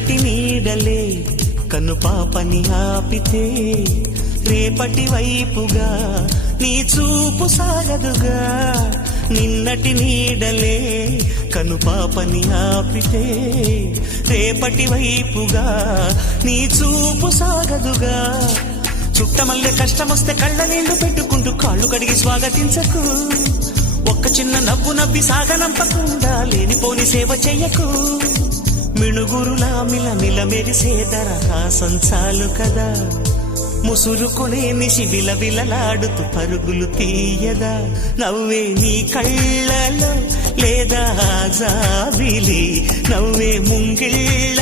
నిన్నటి నీడలే కను పాపని ఆపితే రేపటి వైపుగా నీ చూపు సాగదుగా. నిన్నటి నీడలే కను పాపని ఆపితే రేపటి వైపుగా నీ చూపు సాగదుగా. చుట్టమల్లె కష్టమొస్తే కళ్ళ నీళ్లు పెట్టుకుంటూ కాళ్ళు కడిగి స్వాగతించకు. ఒక్క చిన్న నవ్వు నవ్వి సాగనంపకుండా లేనిపోని సేవ చెయ్యకు. మిణుగురులా మిలమిల మెరిసే దరహాసం చాలు కదా. ముసురుకునే నిశి విలవిలలాడుతూ పరుగులు తీయదా. నవ్వే నీ కళ్ళలో లేదా జాబిలి, నవ్వే ముంగిళ్ళ